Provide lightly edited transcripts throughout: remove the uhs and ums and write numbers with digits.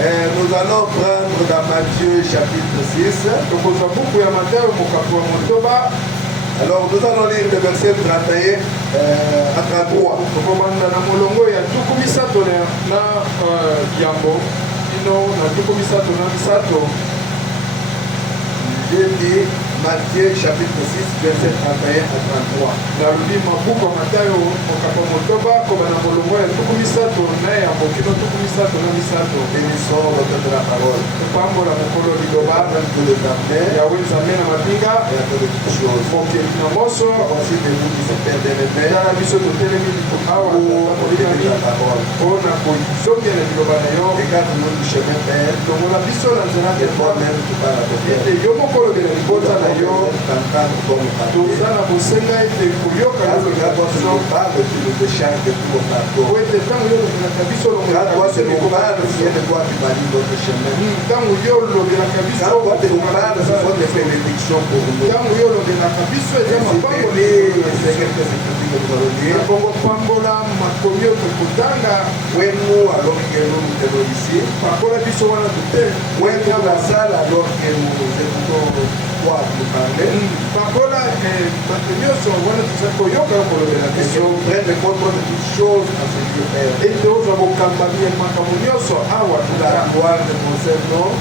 Nous allons prendre dans Matthieu chapitre 6. Alors nous allons lire le verset 31 à 33. J'ai dit Matthieu chapitre 6 verset 31 à 33. Bénissons l'auteur de la parole. Et à toutes choses. Aussi de vous qui se perdez les mains. Regarde-nous du chemin Père. Et toi-même tu parles avec prendre compte de toutes choses en ce lieu, Père. La gloire de mon Seigneur.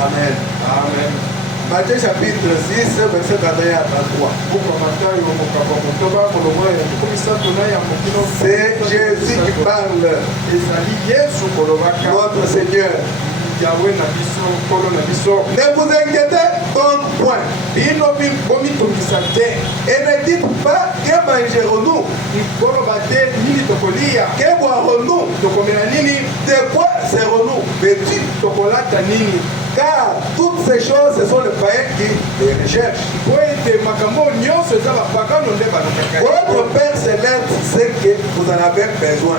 Amen. Amen. Matthieu chapitre 6, verset 31 à 33. C'est Jésus qui parle. Notre Seigneur. Ne vous inquiétez donc point. Et ne dites pas que mangerons-nous, que boirons-nous, de quoi serons-nous vêtus. Car toutes ces choses, ce sont les païens qui les recherchent. Votre Père Céleste sait que vous en avez besoin.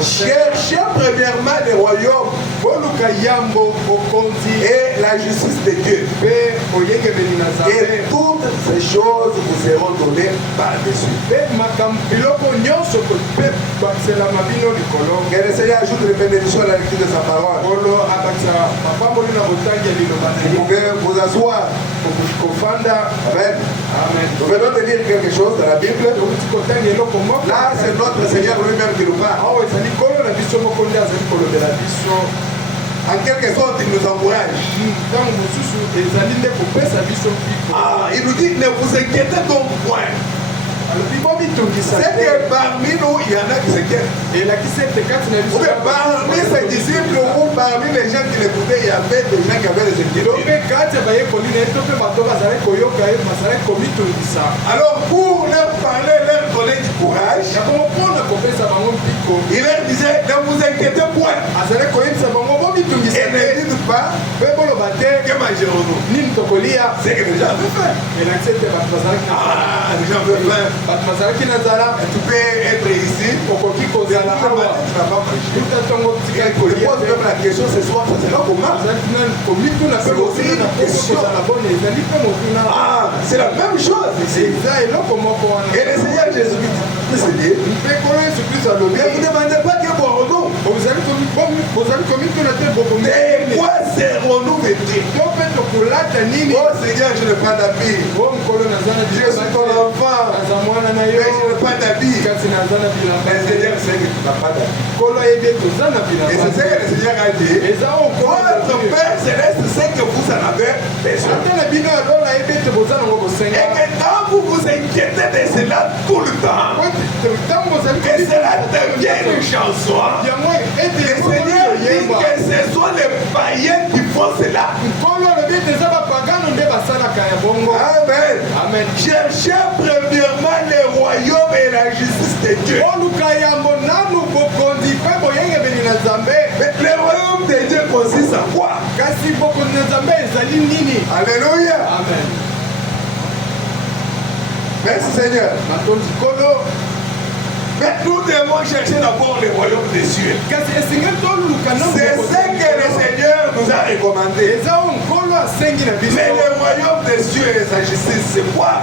Cherchez premièrement le royaume et la justice de Dieu. Et toutes ces choses vous seront données par-dessus. Que le Seigneur ajoute les bénédictions à la lecture de sa parole. Vous pouvez vous asseoir. Amen. Nous venons de lire quelque chose dans la Bible. Là, c'est notre Seigneur lui-même qui nous parle. En quelque sorte, il nous encourage. Il nous dit, ne vous inquiétez donc point. C'est que parmi nous, il y en a qui s'inquiètent. Ou bien parmi ses disciples ou parmi les gens qui l'écoutaient, il y avait des gens qui avaient des inquiétudes. Alors pour leur parler, leur donner du courage, il leur disait, ne vous inquiétez point. Et ne dites pas, que mangerons-nous. C'est que les gens veulent faire. Les gens veulent faire. Tu peux être ici, tu ne vas pas manger. Je pose même la question ce soir, ça sera comment? C'est aussi une question. C'est la même chose ici. Et le Seigneur Jésus-Christ, ne vous demandez pas que boirons-nous. De quoi serons-nous vêtus? Oh Seigneur, je n'ai pas d'habit. Je suis ton enfant. Mais je n'ai pas d'habit. Le Seigneur sait que tu n'as pas d'habit. Et c'est ce que le Seigneur a dit. Votre Père Céleste sait que vous en avez besoin. Et que quand vous vous inquiétez de cela tout le temps, que cela devienne une chanson. Le Seigneur dit que ce sont les païens qui font cela. Amen. Amen. Cherchez premièrement le royaume et la justice de Dieu. Mais le royaume de Dieu consiste en quoi? Alléluia. Amen. Merci Seigneur. Mais nous devons chercher d'abord le royaume des cieux. C'est ce que le Seigneur nous a recommandé. Mais le royaume des cieux et sa justice, c'est quoi?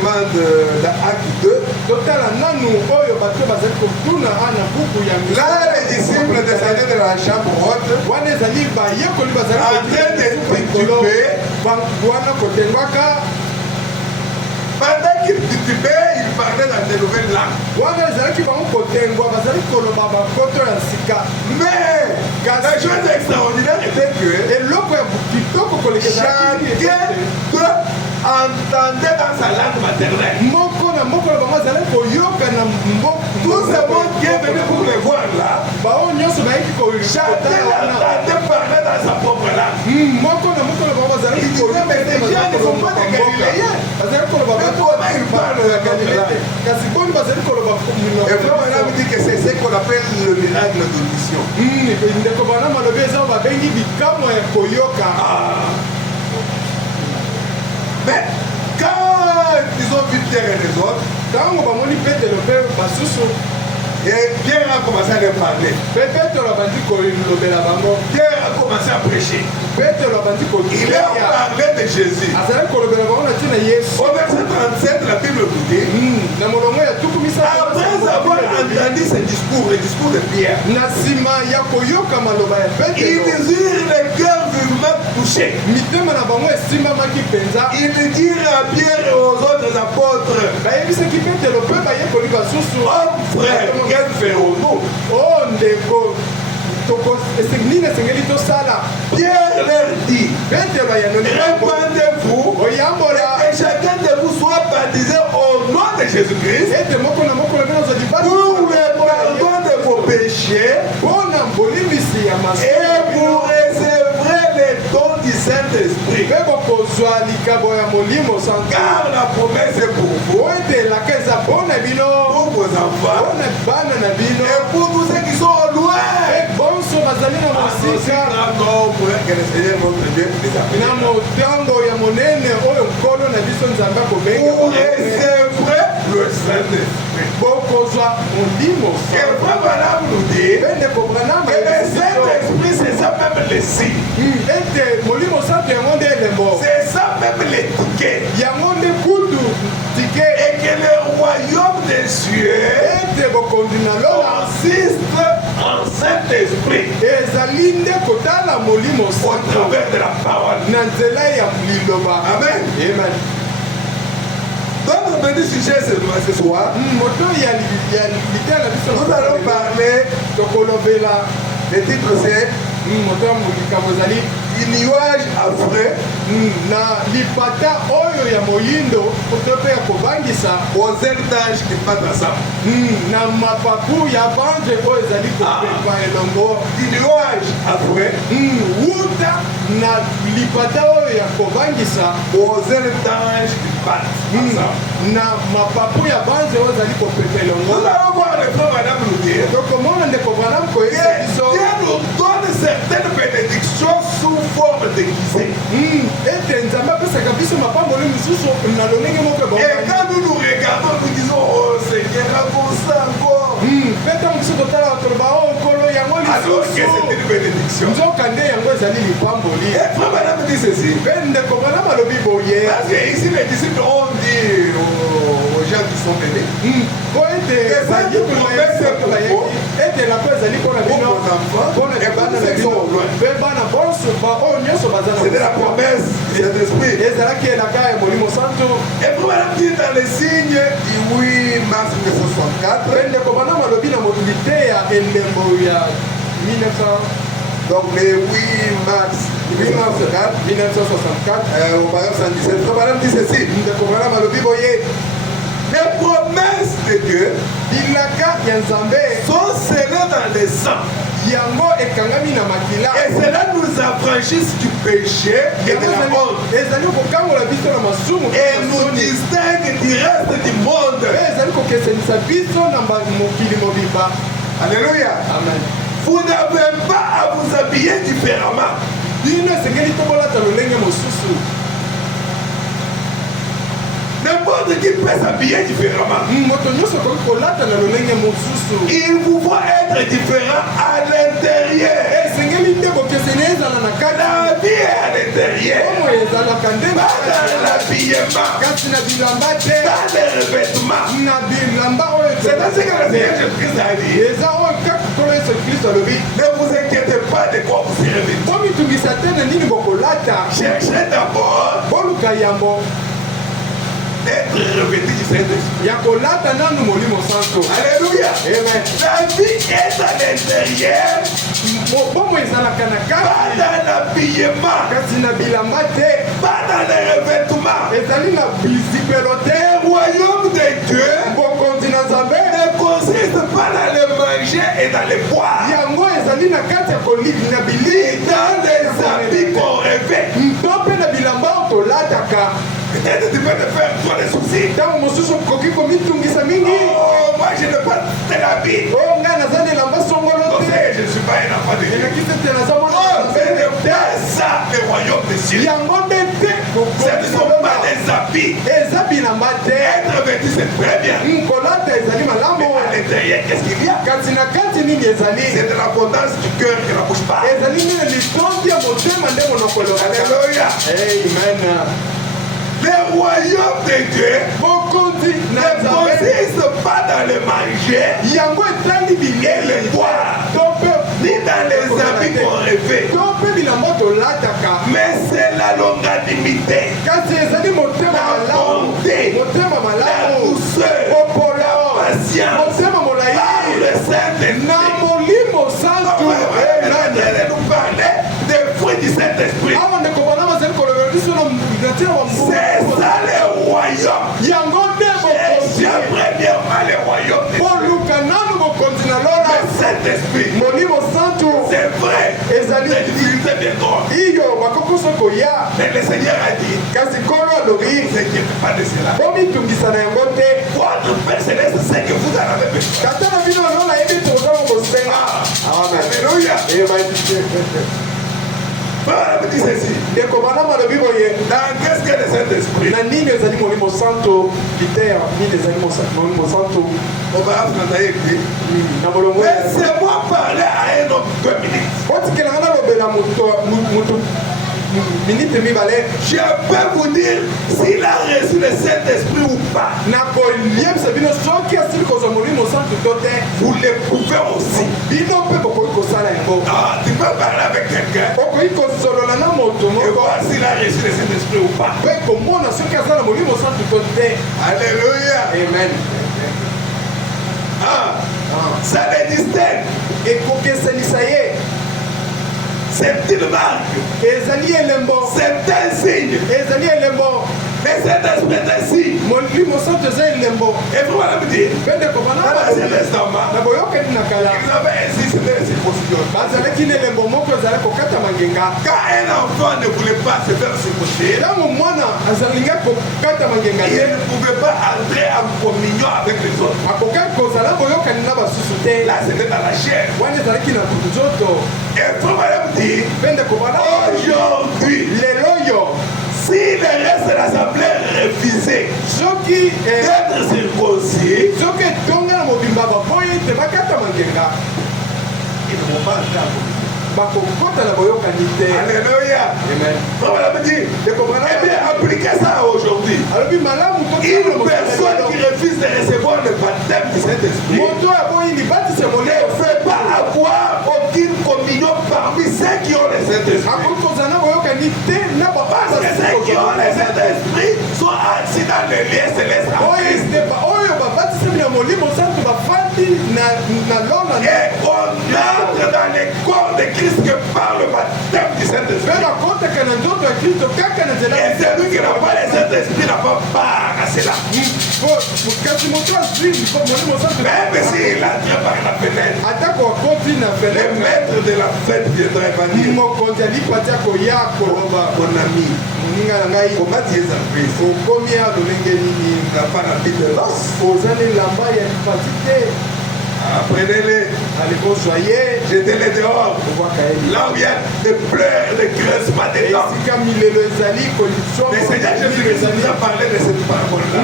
enseignement de Acte 2. Là, les disciples descendaient de la chambre haute en train de tituber. Pendant qu'il titubait, il parlait dans de nouvelles langues. Mais la chose extraordinaire était que chacun entendait dans sa langue maternelle. Tout ce monde qui est venu pour le voir là, chacun entendait parler dans sa propre langue. Il disait, mais les gens ne sont pas des Galiléens. Mais comment ils parlent la Galilée? Et Frère me dit que c'est ce qu'on appelle le miracle d'audition. Mais quand ils ont vu Pierre et les autres, et Pierre a commencé à leur parler. Pierre a commencé à prêcher. Il a parlé de Jésus. Au verset 37, la Bible nous dit, après avoir entendu ce discours, le discours de Pierre, ils eurent le cœur vivement touché. Ils dirent à Pierre et aux autres apôtres, oh frère, quel ferons-nous? Pierre leur dit, répandez-vous et que chacun de vous soit baptisé au nom de Jésus-Christ pour le pardon de vos péchés et pour recevoir les dons du Saint-Esprit. Car la promesse est pour vous, pour vos enfants et pour tous ceux qui sont au loin. Que le Seigneur notre Dieu les appelle. Pour recevoir le Saint-Esprit. Que Frère Branham nous dit que le Saint-Esprit, c'est ça même les signes. C'est ça même les tickets. Et que le royaume des cieux consiste en Saint-Esprit au travers de la parole. Amen. Donc, le petit sujet ce soir, nous allons parler, le titre c'est nuage affreux na lipata oyo ya moyindo kutope ya kobangisa aux d'ange qui passe ensemble na mapapu ya banje oyo ezali kopepa elongo nuage affreux wuta na lipata oyo ya kobangisa aux d'ange qui passe ensemble na mapapu ya banje oyo ezali kopepa elongo. Nous allons voir le frère Madame nous dire comment on est Madame koyesa biso Dieu nous donne certaines bénédictions sous forme de guisée. Et quand nous nous regardons, nous disons, oh Seigneur, avance encore. Alors que c'est une bénédiction. Et Frère Madame dit ceci. Parce que ici les disciples ont dit aux gens qui sont venus que cette promesse est pour vous, pour vos enfants et pour ceux qui sont au loin. C'est de la promesse de l'Esprit. Et pour Madame dit dans les signes du 8 mars 1964, donc le 8 mars 1964, au paragraphe 117, Madame dit ceci. Les promesses de Dieu sont scellées dans le sang. Et cela nous affranchit du péché et de la mort. Et nous distingue du reste du monde. Alléluia. Amen. Vous n'avez pas à vous habiller différemment. N'importe qui peut s'habiller différemment. Il vous faut être différent à l'intérieur. La vie est à l'intérieur. Dans l'habillement. Dans les revêtements. C'est-à-dire que le Seigneur Jésus-Christ a dit, ne vous inquiétez pas de quoi vous serez vêtus. Cherchez d'abord d'être revêtu du Saint-Esprit. Alléluia. Amen. La vie est à l'intérieur. Pas dans l'habillement. Pas dans les revêtements. Le royaume de Dieu ne consiste pas dans le manger et dans le boire. Ni dans les habits qu'on revêt. Peut-être tu peux te faire toi des soucis. Oh, moi je n'ai pas tel habit. Donc je ne suis pas un enfant de Dieu. Oh, ce n'est pas ça le royaume des cieux. Ce ne sont pas des habits. Être vêtu c'est très bien. Mais à l'intérieur, qu'est-ce qu'il y a? C'est de l'abondance du cœur que la bouche parle. Alléluia. Amen. Le royaume de Dieu ne consiste pas dans le manger et le boire, ni dans les habits qu'on revêt, mais c'est la longanimité, la bonté, la douceur, la patience, par le Saint-Esprit. Nous parler des fruits du Saint-Esprit. C'est ça le royaume. C'est premièrement le royaume de Dieu. Le Saint-Esprit. C'est vrai. Les difficultés viendront. Mais le Seigneur a dit, ne vous inquiétez pas de cela. Votre Père Céleste sait que vous en avez besoin. Alléluia. Voilà, me dit ceci. Dans qu'est-ce que le Saint-Esprit? Laissez-moi parler à un homme 2 minutes. Je peux vous dire s'il a reçu le Saint-Esprit ou pas. Vous le pouvez aussi. Ah, tu peux parler avec quelqu'un et voir s'il a reçu le Saint-Esprit ou pas. Alléluia. Amen. Ah, ça les distingue. C'est une marque. C'est un signe. Mais c'est un signe. Et vous allez me dire, dans l'Ancien Testament, ils avaient ainsi, c'était les circoncisions. Quand un enfant ne voulait pas se faire circoncire, il ne pouvait pas entrer en communion avec les autres. Là, c'était dans la chair. Et vous allez me dire, aujourd'hui, si le reste de l'Assemblée refusait d'être circoncis, ils ne vont pas entrer en communion. Alléluia. Amen. Eh bien, appliquez ça aujourd'hui. Une personne qui refuse de recevoir le baptême du Saint-Esprit ne fait pas avoir aucune communion parmi ceux qui ont le Saint-Esprit. Parce que ceux qui ont le Saint-Esprit sont assis dans le lieu céleste. Et on entre dans les corps de Christ que par le baptême du Saint-Esprit. Et celui qui n'a pas le Saint-Esprit n'a pas part à cela. Même s'il entre par la fenêtre, le maître de la fête viendra venir. Mon ami, comment tu es en Christ? Apprenez-les. Jetez-les dehors. Là où il y a des pleurs, des grincements des dents. Le Seigneur Jésus-Christ nous a parlé de cette parabole-là.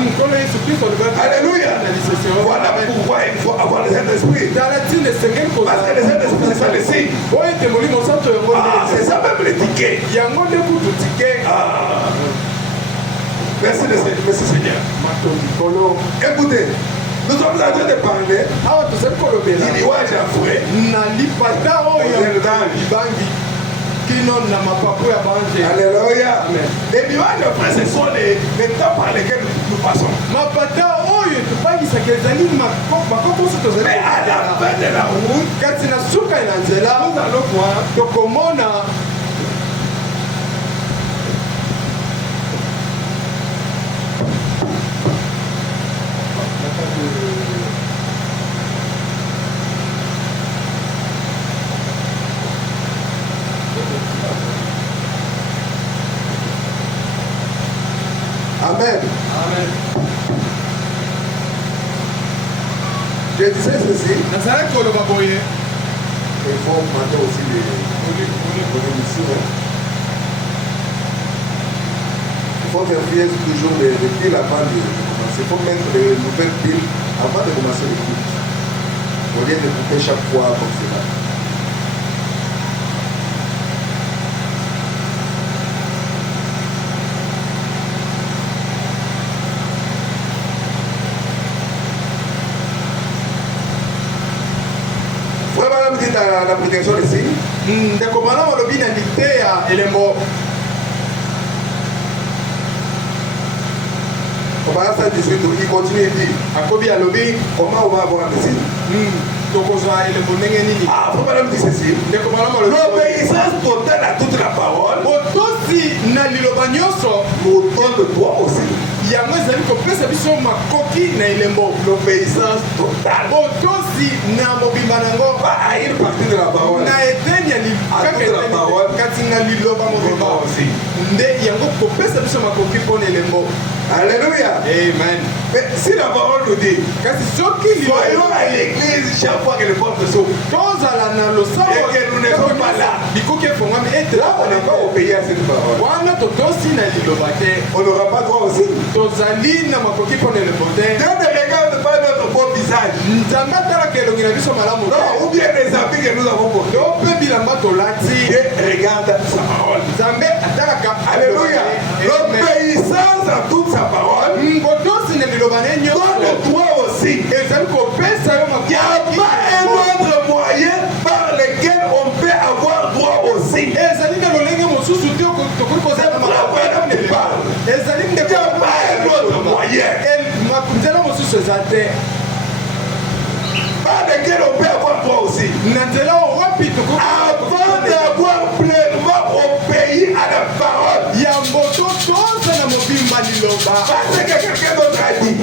Alléluia. Voilà pourquoi il faut avoir le Saint-Esprit. Parce que le Saint-Esprit, c'est ça le signe. C'est ça même le ticket. Merci Seigneur. Écoutez. Nous sommes en train de parler du nuage à fouet. Alléluia. Les nuages à fouet, ce sont les temps par lesquels nous passons. Mais à la fin de la route, nous allons voir Amen. Amen. Je disais ceci. Il faut augmenter aussi les émissions. Il faut vérifier toujours les piles avant de commencer. Il faut mettre les nouvelles piles avant de commencer le culte. Au lieu de couper chaque fois comme cela. L'application de signes. Il continue et dit comment on va avoir des signes. Ah, faut madame dire ceci. L'obéissance totale à toute la parole nous donne de toi aussi. L'obéissance totale. Pas à une partie de la parole. À toute la parole. Aussi. Alléluia. Amen. Mais si la parole nous dit, soyons à l'église chaque fois que les portes s'ouvrent, et que nous ne sommes pas là, là on n'est pas obéi à cette parole. On n'aura pas droit aussi. Dieu ne regarde pas notre beau visage. Non, ou bien les habits que nous avons portés. Dieu regarde sa parole. Alléluia. L'obéissance à toute sa parole donne toi aussi. Il n'y a pas un autre moyen par lequel on peut avoir droit aussi. C'est toi qui parle. Il n'y a pas un autre moyen par lequel on peut avoir droit aussi. Avant d'avoir pleinement obéi à la parole. Parce que quelqu'un d'autre a dit.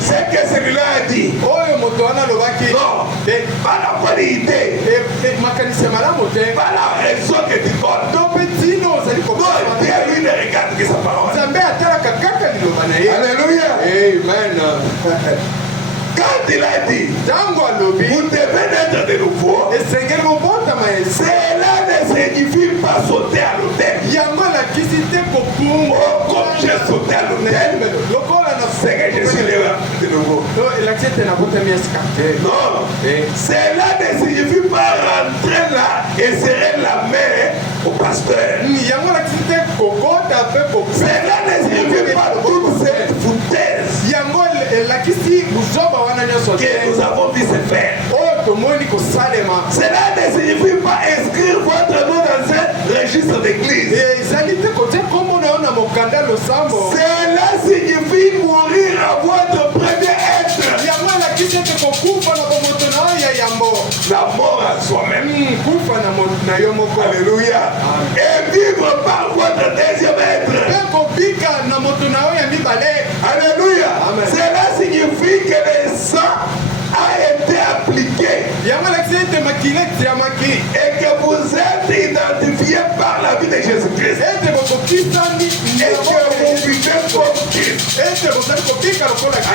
C'est que celui-là a dit. Non, pas la qualité. Pas la raison que tu donnes. Non, Dieu lui ne regarde que sa parole. Alléluia. Amen. Quand il a dit, vous devez naître de nouveau, cela ne signifie pas sauter à l'autel. Comme j'ai sauté à l'autel, c'est que je suis là de nouveau. Non, cela ne signifie pas rentrer là et serrer la main au pasteur. Cela ne signifie pas toute cette foutaise que nous avons vu se faire. Cela ne signifie pas inscrire votre nom dans un registre d'église. Cela signifie mourir à votre premier être. La mort à soi-même. Alléluia. Et vivre par votre deuxième être. Alléluia. Cela signifie que le sang a été appliqué et que vous êtes identifié par la vie de Jésus-Christ et que vous vivez comme Christ.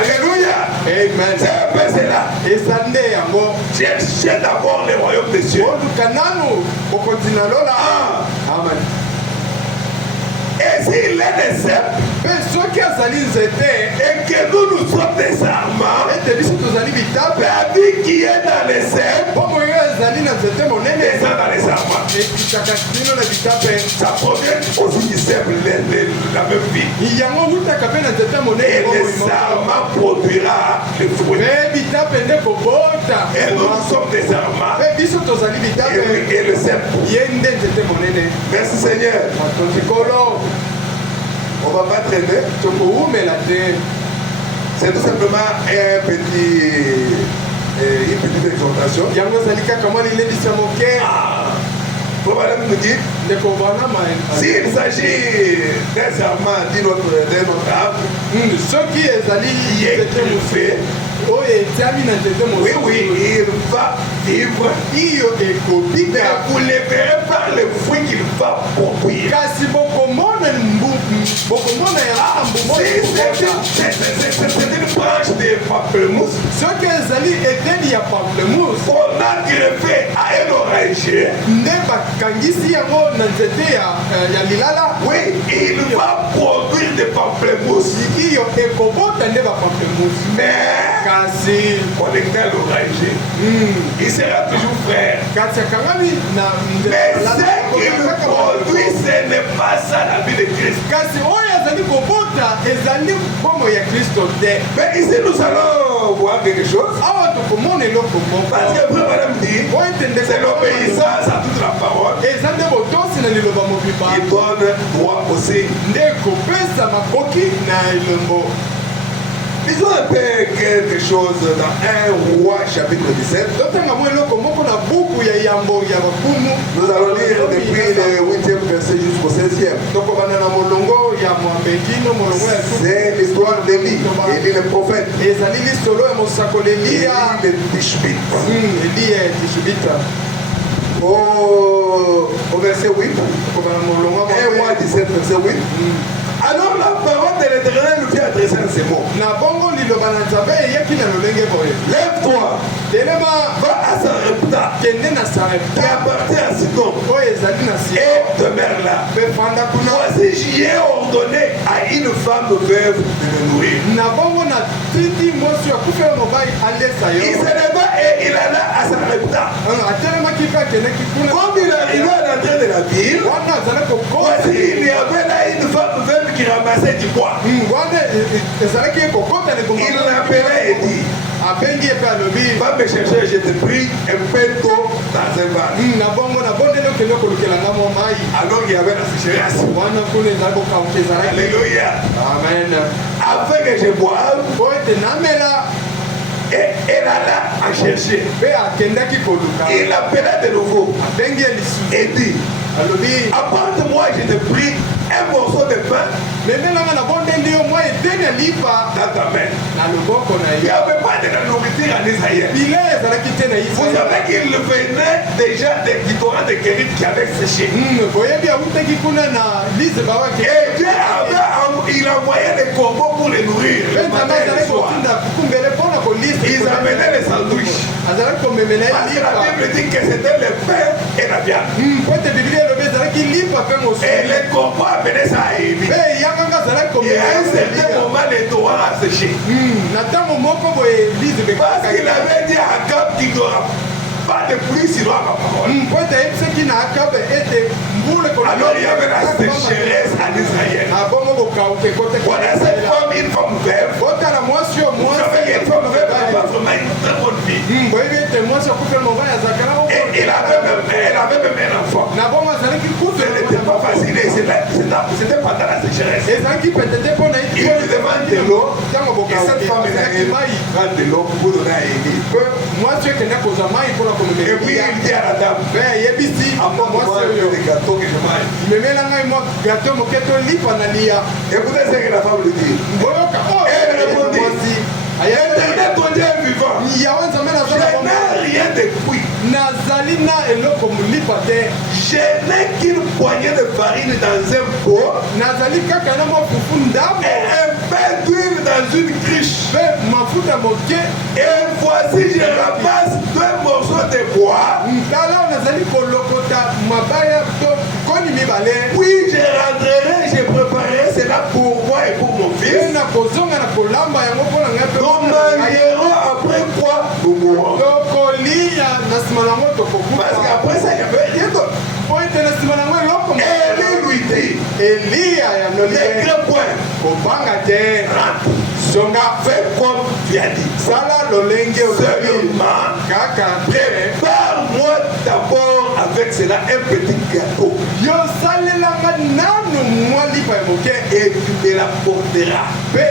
Alléluia. Amen. C'est un peu cela. Cherchez d'abord le royaume des cieux. Amen. Et s'il est des cèpes, et que nous sommes des armants, la vie qui est dans les cèpes, descend dans les armants. Ça provient aussi du cèpe, la même vie. Et les armants produira le fruit. Et nous sommes des armants. Et le cèpe. Merci Seigneur. On ne va pas traîner. C'est tout simplement une petite exhortation. Pour madame nous dire, s'il s'agit d'un serment d'une autre âme, ce qui est fait, oui, il va vivre. Mais vous ne verrez pas le fruit qu'il va produire. C'est une branche de pamplemousse. On a greffé à un oranger. Oui, il va produire des pamplemousses. Mais connecté à l'oranger, il sera toujours frère. Mais ce qu'il produit, ce n'est pas ça la vie de Christ. Mais ici nous allons voir quelque chose. Parce que frère madame dit, c'est l'obéissance à toute la parole. Il donne droit aussi. Lisons un peu quelque chose dans 1 Roi chapitre 17. Nous allons lire depuis le 8e verset jusqu'au 16e. C'est l'histoire d'Élie. Élie le prophète. Élie le Tishbite. Au verset 8. 1 Roi 17 verset 8. Alors la parole de l'Éternel nous fait adresser dans ces mots. Lève-toi, va à Sarepta, qui appartient à Sidon, et demeure là. Voici, j'y ai ordonné à une femme veuve de le nourrir. Il se leva et il alla à Sarepta. Comme il arrivait à l'entrée de la ville, voici, il y avait là une femme veuve qui ramassait du bois. Il l'appelait et dit, va me chercher, je te prie, un peu d'eau dans un vase. Alors il y avait la sécheresse. Alléluia. Amen. Afin que je boive, et elle alla à chercher. Il l'appela de nouveau et dit, apporte-moi, je te prie, un morceau de pain dans ta main. Il n'y avait pas de la nourriture en Israël. Vous savez qu'il venait déjà du torrent de Kérit qui avait séché. Et Dieu il envoyait des corbeaux pour les nourrir. Le matin et le soir. Ils amenaient les sandwichs. Parce que la Bible dit que c'était le pain et la viande. Et les corbeaux amenaient ça à Élie. Et à un certain moment, les torrents a séché. Parce qu'il avait dit à Akab qu'il n'aura pas de pluie sur ma parole. Alors il y avait la sécheresse en Israël. Voilà cette femme, une femme veuve. Vous savez qu'une femme veuve n'a pas vraiment une très bonne vie. Et elle avait même un enfant. Ce n'était pas facile. C'était pendant la sécheresse. Il lui demande de l'eau. Et cette femme est allée prendre de l'eau pour donner à Élie. Et puis il dit à la dame, apporte-moi des gâteaux que je mange. Écoutez ce que la femme lui dit. Elle répondit, Éternel ton Dieu est vivant. Je n'ai rien de cuit. nazali na eloko molipa te. Je n'ai qu'une poignée de farine dans un pot Nazali kaka na mwa fufu ndambo. et un peu d'huile dans une cruche. Pe mafuta moke. Et voici, je ramasse 2 morceaux de bois. Tala nazali kolokota mabaya to koni mibale. Puis je rentrerai, je préparerai cela pour moi et pour mon fils. Na kozonga na kolamba yango pona ngape. Nous mangerons après quoi nous mourrons. Tokolia na sima nango tokokufa. Parce qu'après ça, il n'y avait rien d'autre. Po ete na sima nango eloko. Élie lui dit, Eliya ya les noli. grands points, Kobanga te. rentre, Songa fais comme tu as dit. sala lolenge ozabi. Seulement, Kaka pre. prépare-moi d'abord avec cela un petit gâteau Yo salelanga nanu mwa lipa ya moke. et tu me l'apporteras. Pe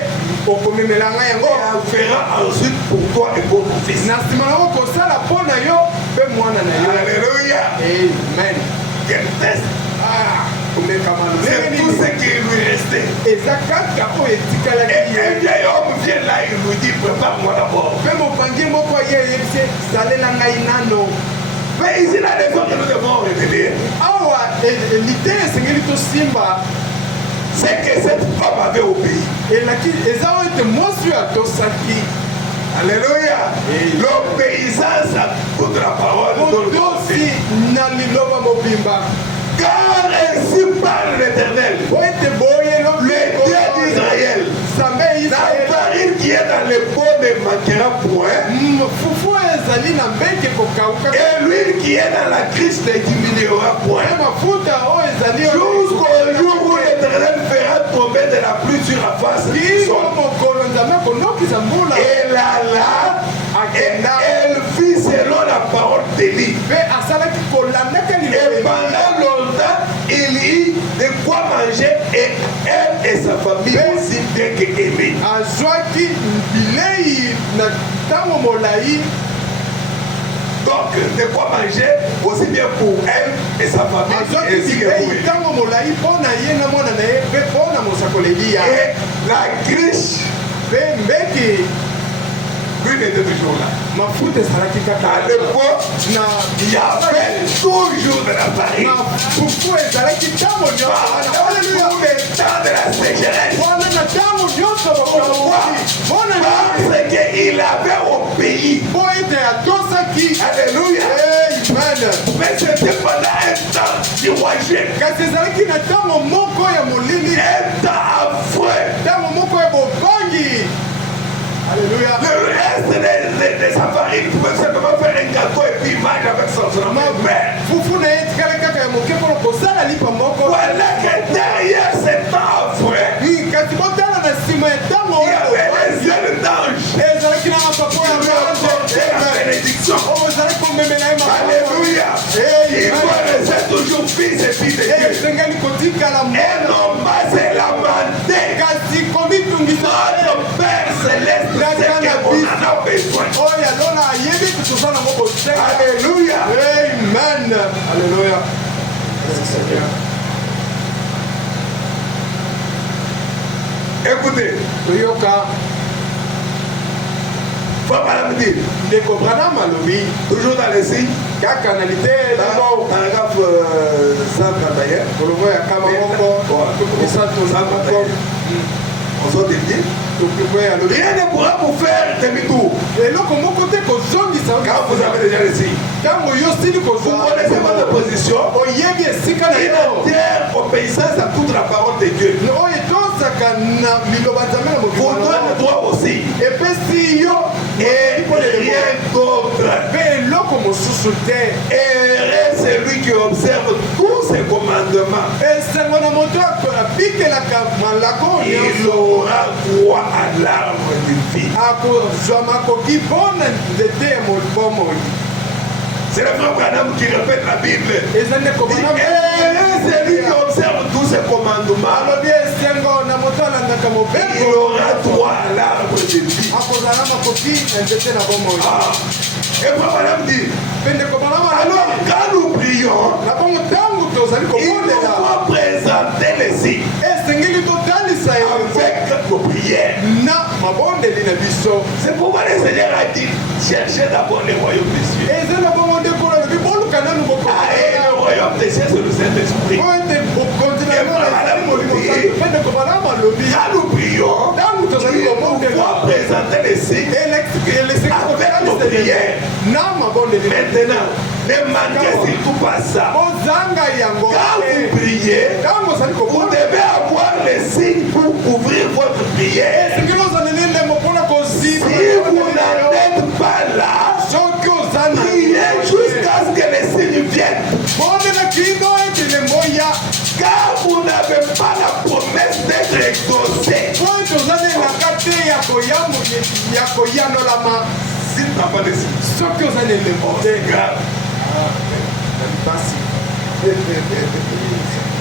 okomemelanga Et yango. on fera ensuite pour toi et pour ton fils. Na sima nango kosala mpo na yo mpe mwana na yo. Alléluia. Amen. Quel test. Ah, komekama C'est lolenge tout nini. ce qui lui restait. Eza kaka oyo Et etikalaki un ye. vieil homme vient là, il lui dit, prépare-moi d'abord. Mpe mopangi moko ye yebisi salela ngai nano. Mais ici, la leçon que nous devons retenir, Awa lite esengeli tosimba c'est que cette femme avait obéi. elaki eza oyo ete mwasi oyo atosaki. Alléluia. L'obéissance à toute la parole de Dieu. motosi na liloba mobimba. Car ainsi parle l'Éternel, Po ete boye le Dieu d'Israël. sambe La Israel. farine qui est dans le pot ne manquera point, Fufu ezali na mbeke kokauka. et l'huile qui est dans la cruche ne diminuera Pe point, mafuta oyo ezali jusqu'au jour où l'Éternel fera tomber de la pluie sur la face du kino sol. mokolo nzambe akonokisa mbula. Elle alla et elle fit selon la parole d'Élie. Pe asalaki kolandaka Et liloba. pendant longtemps, il y eut de quoi manger et elle et sa famille aussi bien que Élie. Azwaki bilei na ntango molai. Donc, de quoi manger aussi bien pour elle et sa famille Azwaki ainsi que pour bilei lui. ntango molai mpo na ye na mwana na ye mpe mpo na mosakoli Eliya. Et la cruche, Mpe mbeki l'huile était toujours là. mafuta ezalaki Dans kaka le pot, na il y avait toujours de la farine. mafufu ezalaki ntango nyonso wana. Pendant Haleluya. tout le temps de la sécheresse. Wana na ntango nyonso Pourquoi? bakauki. Mona nini? Parce qu'il avait obéi. Mpo ete atosaki. Alléluia. Amen. Mais c'était pendant un temps d'orageux, Kasi ezalaki na ntango moko ya molili. un temps affreux. Ntango moko ya bobangi. Alléluia. Le reste de sa farine pouvait simplement faire un gâteau et puis manger avec son mère. Fufu na ye etikala kaka ya moke mpona kosala lipa moko. Voilà que derrière ce temps affreux, Kasi botala na nsima ya ntango il y avait les yeux d'ange. ezalaki na mapapo ya Il lui apportait la bénédiction. oyo ezalaki komemela ye Alléluia. Il faut rester toujours fils et filles de Dieu. esengeli kotikala Et non pas se lamenter. kasi komitungisa Notre Père Céleste sait qu'on en a besoin. oyo alola ayebi ete toza nango bosenga. Alléluia. Amen. Alléluia. Écoutez, toyoka faut pas me dire. ndeko Branham alobi Toujours dans les signes, kaka na lite nango paragraphe 131. kolobo ya kama moko tokomisato moko On sort de dire. tokoboye alobi Rien ne pourra vous faire demi-tour. eloko moko te kozongisa Quand vous avez déjà les signes. ntango yo sili Vous connaissez votre position. oyebi esika na Une yo entière obéissance à toute la parole de Dieu. oyo etozaka na liloba nzambe na Vous mokili donne droit aussi. epesi yo Et rien d'autre. mpe eloko mosusu te Heureux celui qui observe tous ses commandements. esengo na moto abikelaka malako Il nyonso aura droit à l'arbre de vie. akozwa makoki mpo na nzete ya bomoi. C'est le frère Branham qui répète la Bible. eza ndeko Branham Heureux celui qui observe tous ses commandements. alobi esengo na moto alandaka Il mobeko aura droit à l'arbre de vie. akozala makoki na nzete na bomoi. Ah. Et frère Branham dit, mpe ndeko Branham alors alobi quand nous prions, na bongo ntango tozali il nous kobondela faut présenter les signes esengeli totalisa avec nos prières. na mabondeli na biso. C'est pourquoi le Seigneur a dit, cherchez d'abord le royaume des cieux. eza na bongo ndeko royaume des cieux, c'est le Saint-Esprit. Quand nous prions, Dieu nous voit présenter les signes avec nos prières. Maintenant, ne manquez surtout pas ça. Quand vous priez, vous devez avoir les signes pour couvrir votre prière. Si vous n'en êtes pas là, priez jusqu'à ce que les signes viennent. Car vous n'avez pas la promesse d'être exaucé. Si tu n'as pas de signes, c'est grave.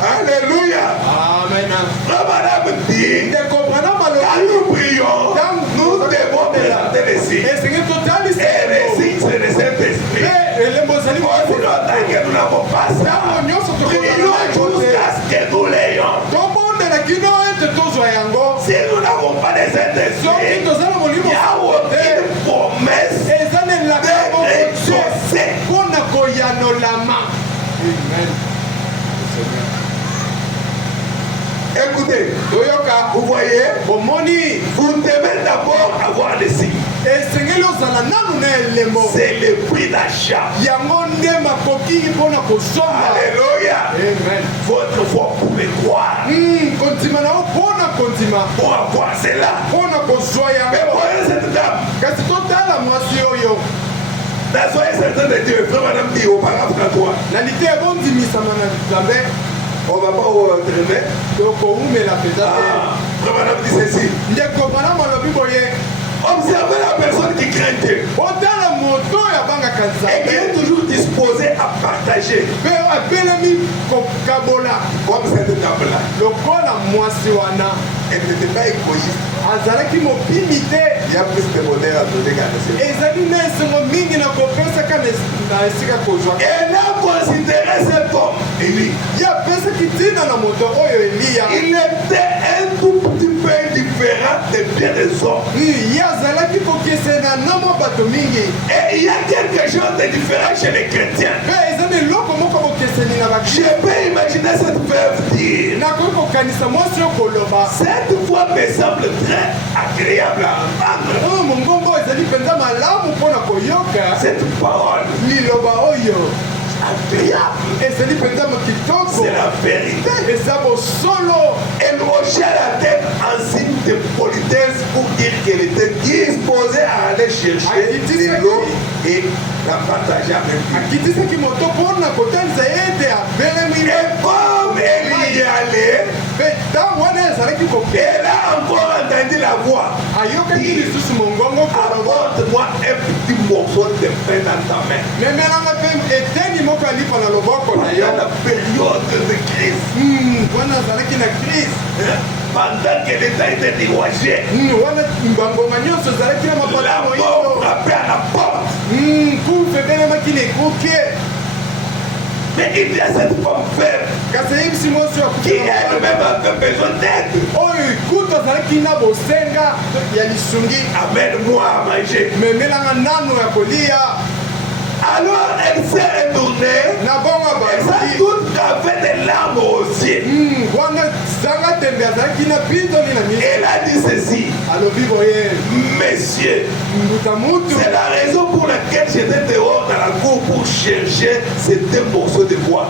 Alléluia. Amen. Madame dit, quand nous prions, nous devons présenter les signes. Et les signes, c'est le Saint-Esprit. Nous n'avons pas ça. Prions jusqu'à ce que nous l'ayons. Si nous n'avons pas les Saint-Esprit, il n'y a aucune promesse d'être exaucé. Écoutez, vous voyez, vous devez d'abord avoir des signes. C'est le prix d'achat. Alléluia. Votre foi pouvait croire. Pour avoir cela. Mais voyez cette dame. Soyez certain de Dieu. Frère Madame dit au paragraphe 3. On ne va pas au traîner. Frère Madame dit ceci. Observez la personne qui craint Dieu. Et qui est toujours disposée à partager. Comme cette dame-là. Elle n'était pas égoïste. Il y a plus de modèles à donner qu'à laisser. Elle a considéré cet homme. Élie. Il était un tout petit peu différent des bien des hommes. Et il y a quelque chose de différent chez les chrétiens. Je peux imaginer cette veuve dire, cette voix me semble très agréable à entendre. Cette parole agréable, c'est la vérité. Elle hochait la tête en signe de politesse pour dire qu'elle était disposée à aller chercher de l'eau et la partager avec lui. Et comme elle y est allée, elle a encore entendu la voix. Apporte-moi un petit morceau de pain dans ta main. Il y a la période de crise. Pendant que l'État était dérougé, la mort frappait à la porte. Mais il y a cette femme faible qui elle-même avait besoin d'aide. Amène-moi à manger. Alors elle s'est retournée. Elle s'est toute qu'avait des larmes aux yeux. Elle a dit ceci. Messieurs, c'est la raison pour laquelle j'étais dehors dans la cour pour chercher ces deux morceaux de bois.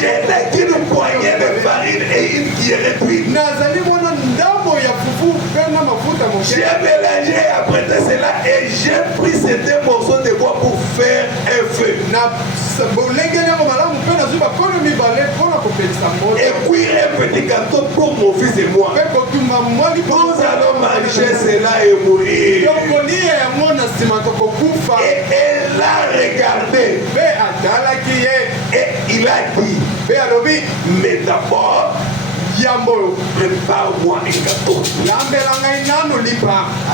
J'étais qu'une poignée de farine et une cuillerée d'huile. J'ai mélangé après cela et j'ai pris ces deux morceaux de bois pour faire un feu. Et cuire un petit gâteau pour mon fils et moi. Nous allons manger cela et mourir. Et elle l'a regardé. Et il a dit, mais d'abord, prépare-moi un gâteau.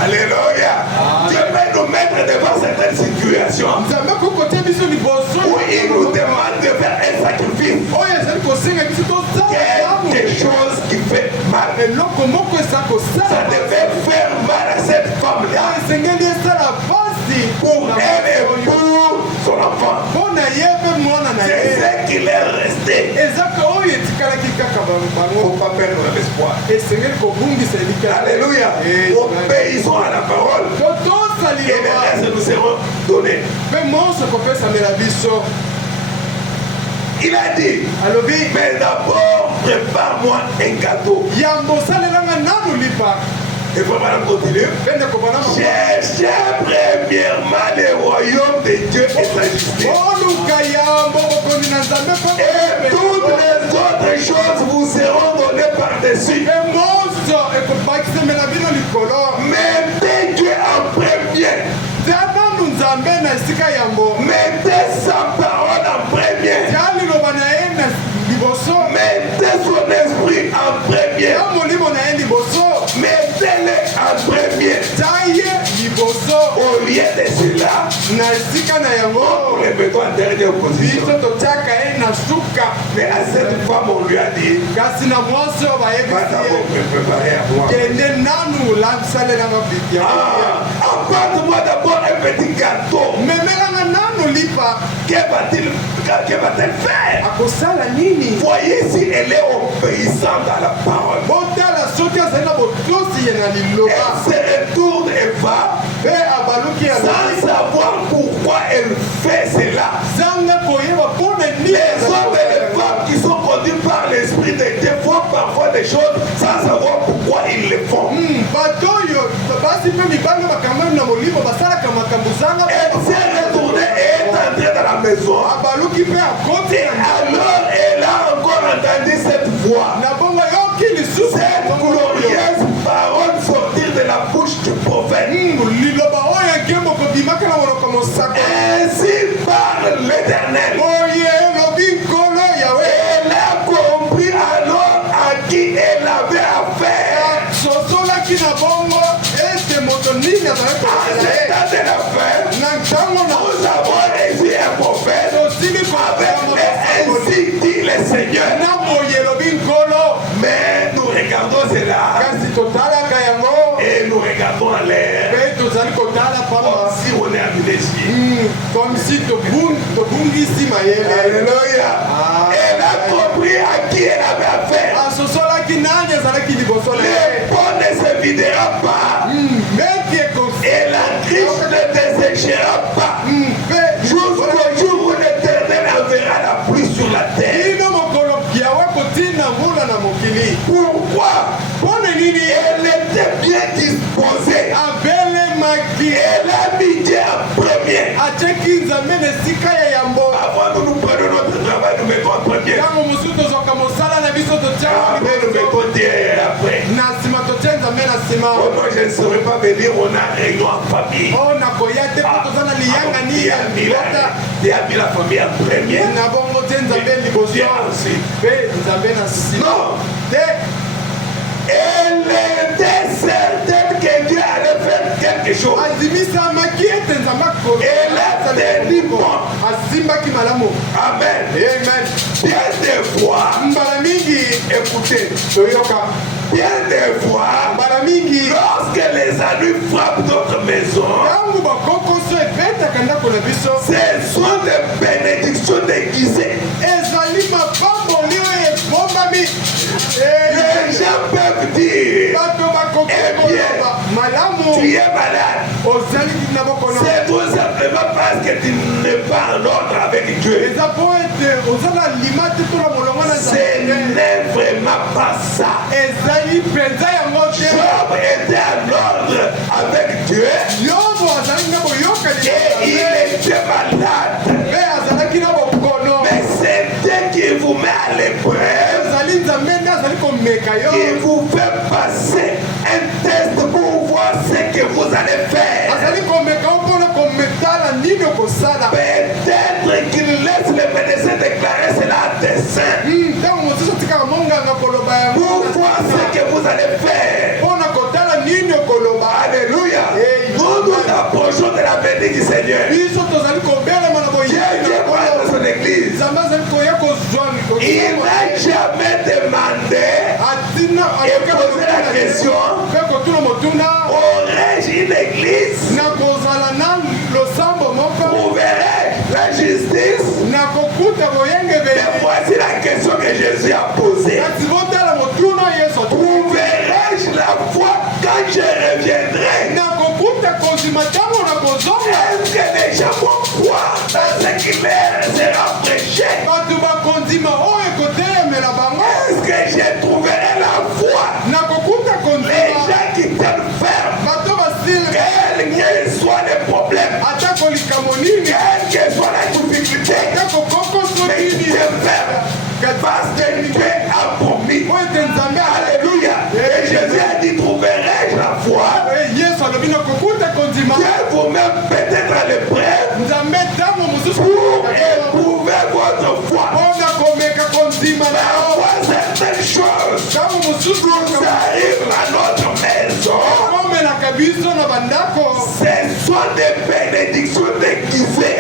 Alléluia. Dieu peut nous mettre devant certaines situations où il nous demande de faire un sacrifice. Quelque chose qui fait mal. Ça devait faire mal à cette femme-là. Pour elle et pour son enfant. faut pas perdre l'espoir. Alléluia. Obéissons à la parole. Et les restes nous seront donnés. Il a dit, mais d'abord, prépare-moi un gâteau. Et vraiment, on continue. Cherchez premièrement le royaume de Dieu et sa justice. Et toutes les autres choses vous seront données par-dessus. Mettez Dieu en premier. Mettez sa parole en premier. Mettez son esprit en premier. Mettez-le en premier. Au lieu de cela, nous les mettons en dernière position. Mais à cette femme, on lui a dit, va d'abord me préparer à moi. Apporte-moi d'abord un petit gâteau. Que va-t-elle faire? Voyez si elle est obéissante à la parole. Elle se retourne et va sans savoir pourquoi elle fait cela. Les hommes et les femmes qui sont conduits par l'Esprit de Dieu font parfois des choses sans savoir pourquoi ils le font. Elle s'est retournée et est entrée dans la maison. Et alors elle a encore entendu cette voix. Cette glorieuse parole sortir de la bouche du prophète. Ainsi parle l'Éternel. Elle a compris alors à qui elle avait affaire. À cet temps de la fin, nous avons reçu un prophète avec les ainsi dit le Seigneur. Mais nous regardons cela et nous regardons en l'air comme si on est amnésique. Alléluia. Elle a compris à qui elle avait affaire. Le pot ne se videra pas. Et la crise ne desséchera pas. Jusqu'au jour où l'Éternel enverra la pluie sur la terre. Pourquoi? Elle était bien disposée. Elle a mis Dieu en premier. Avant nous prenons notre travail, nous mettons en premier. Après, nous mettons Dieu après. Moi, je ne saurais pas venir, on a réunion en famille. Dieu a mis la famille en premier. Dieu ensuite. Non. Elle était certaine que Dieu allait faire quelque chose. Elle a tenu bon. Amen. Bien des fois, écoutez, bien des fois, lorsque les ennuis frappent notre maison, ce sont des bénédictions déguisées. Les gens peuvent dire, eh bien, tu es malade. C'est tout simplement parce que tu n'es pas en ordre avec Dieu. Ce n'est vraiment pas ça. Job était en ordre avec Dieu et il était malade. Mais c'est Dieu qui vous met à l'épreuve, qui vous fait passer un test pour voir ce que vous allez faire. Peut-être qu'il laisse le médecin déclarer cela à dessein pour voir ce que vous allez faire. Alléluia. Nous nous approchons de la bénédiction du Seigneur. Dieu vient prendre son église. Il n'a jamais demandé et posé la question, aurais-je une église? Trouverai-je la justice? Mais voici la question que Jésus a posée. face que Dieu a promis. Alléluia. Et Jésus a dit, trouverai-je la foi? Dieu vous-même peut-être à l'épreuve pour éprouver votre foi. Parfois certaines choses nous arrivent à notre maison. Ce sont des bénédictions déguisées.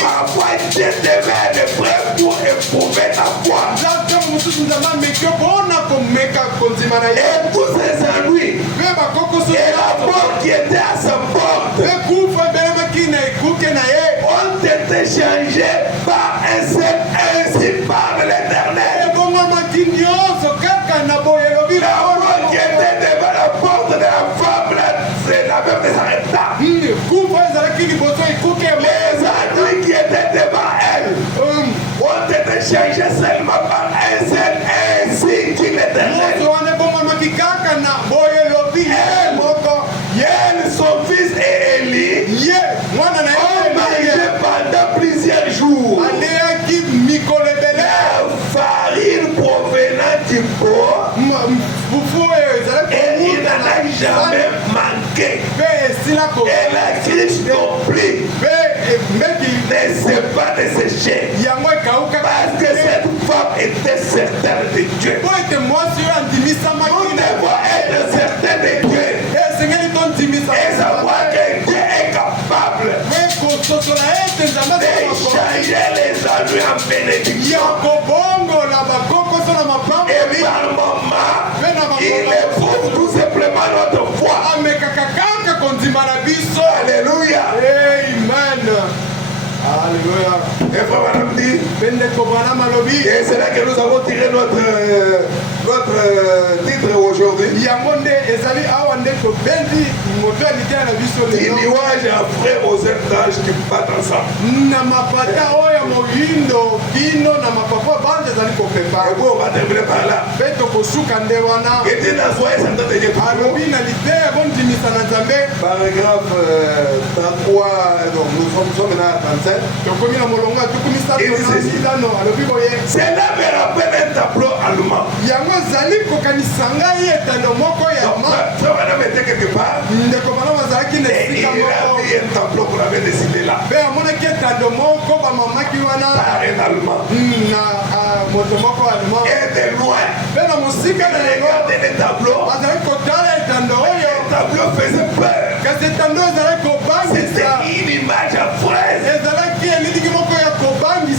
Parfois Dieu te met à l'épreuve pour éprouver ta foi. Et tous ces ennuis et la mort qui était à sa porte ont été changés par un seul, ainsi par l'Éternel. La mort qui était devant la porte de la femme, c'est la même des arrêtats. Les ennuis qui étaient devant elle ont été changés seulement par un seul, ainsi qu'il est l'Éternel. Son fils et Élie ont mangé pendant plusieurs jours la farine provenant du porc et il n'en a jamais manqué. Et la crise compris ne s'est pas desséchée parce que cette femme était certaine de Dieu. Nous devons être certains de Dieu et savoir que Dieu est capable de changer les ennuis en bénédiction. Et par moment, il éprouve tout simplement notre foi. Alléluia. Amen. Alléluia. Et frère madame dit, et c'est là que nous avons tiré notre titre aujourd'hui. Il louage un frère aux étages qui battent ensemble. Et vous, on va terminer par là. Et tu n'as soyez certain de Dieu. Paragraphe 33, donc nous sommes maintenant à 37. Cela me rappelle un tableau allemand. Madame était quelque part et il a vu un tableau qu'on avait dessiné là par un Allemand. Et de loin, regardez les tableaux. Le tableau faisait peur. C'était une image à fraise.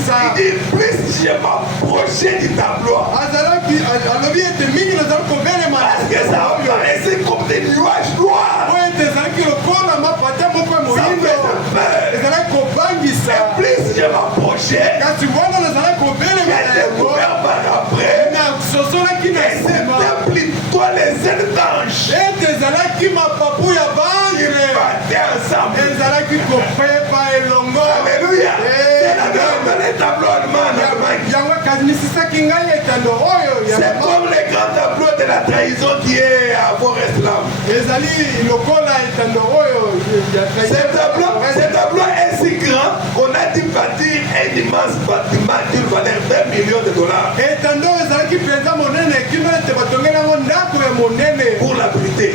Il dit, plus je m'approchais du tableau, parce que ça apparaissait comme des nuages noirs. Ça faisait peur. Et plus je m'approchais, j'ai découvert par après que c'était plutôt les ailes d'ange qui battaient ensemble. Alléluia. Les tableaux allemands en Allemagne. C'est comme les grands tableaux de la trahison qui est à Forest-Lam. Ce tableau est si grand qu'on a dû bâtir un immense bâtiment d'une valeur d'$1 million. Pour l'abriter.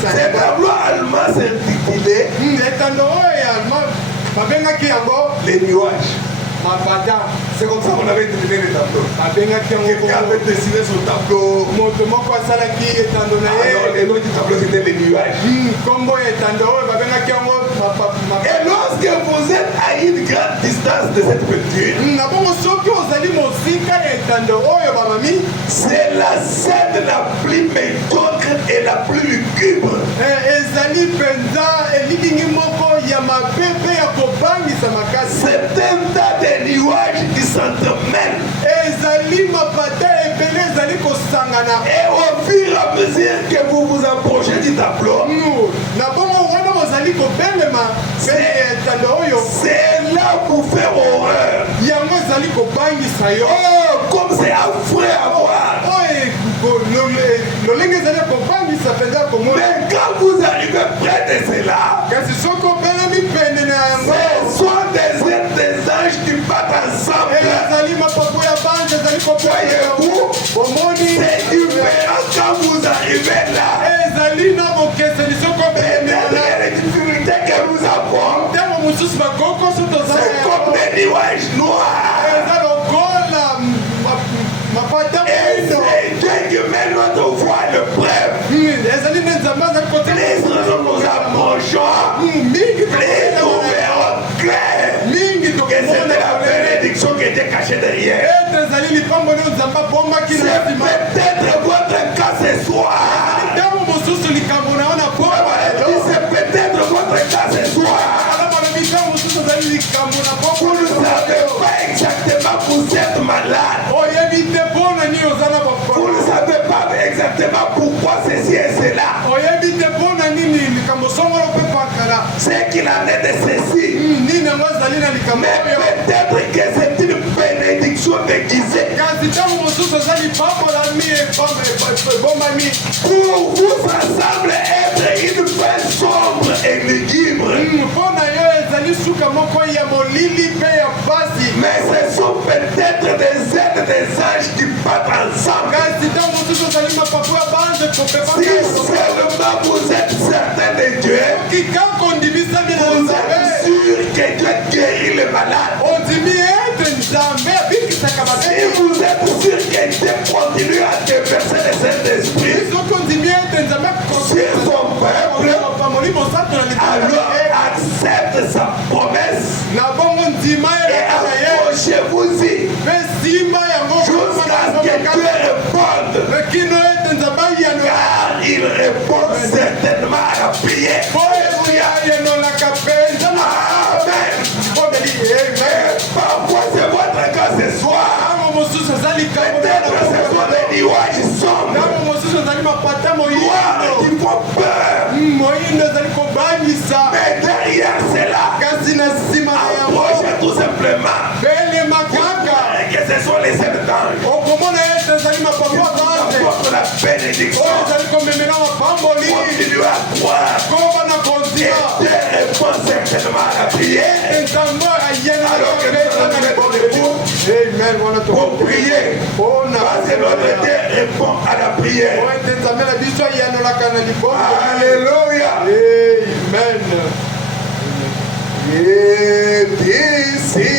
Ce tableau allemand s'intitulait les nuages. C'est comme ça qu'on avait dessiné les tableaux. Quelqu'un avait dessiné son tableau. Alors les noms du tableau c'était les nuages. Et lorsque vous êtes à une grande distance de cette peinture, c'est la scène la plus médiocre et la plus lugubre. C'est un tas de nuages qui s'entremêlent. Et au fur et à mesure que vous vous approchez du tableau, c'est là pour faire horreur. Oh, comme c'est affreux à voir. Mais quand vous arrivez près de cela, ce sont des anges qui battent ensemble. Voyez-vous, c'est différent quand vous arrivez là. Mais derrière les difficultés que nous avons, c'est comme des nuages noirs. Et c'est Dieu qui met notre voie le preuve. Plus nous nous approchons, plus nous verrons clair que c'est la bénédiction qui était cachée derrière. C'est peut-être votre cas ce soir. C'est peut-être votre cas ce soir. Vous ne savez pas exactement que vous êtes malade. Vous ne savez pas exactement pourquoi ceci et cela. C'est qu'il en est de ceci. Mais peut-être que c'est une bénédiction déguisée. Pour vous ensemble être une fête sombre et lugubre. Mais ce sont peut-être des aides des anges qui battent ensemble. Si seulement vous êtes certain de Dieu, vous êtes sûr que Dieu guérit les malades. Si vous êtes sûr que Dieu continue à déverser les Saint-Esprit sur son peuple, alors accepte sa promesse et approchez-vous-y jusqu'à ce que Dieu réponde, car il répond certainement à la prière. Amen. Parfois c'est votre cas ce soir. Peut-être ce sont les nuages sombres, noirs qui font peur. Mais derrière cela, approchez tout simplement. Que ce sont les sept anges qui apportent la bénédiction. Continuez à croire. Et Dieu répond certainement à la prière. Alors que nous allons pour prier. Parce que notre Dieu répond à la prière. Alléluia. Amen. Et d'ici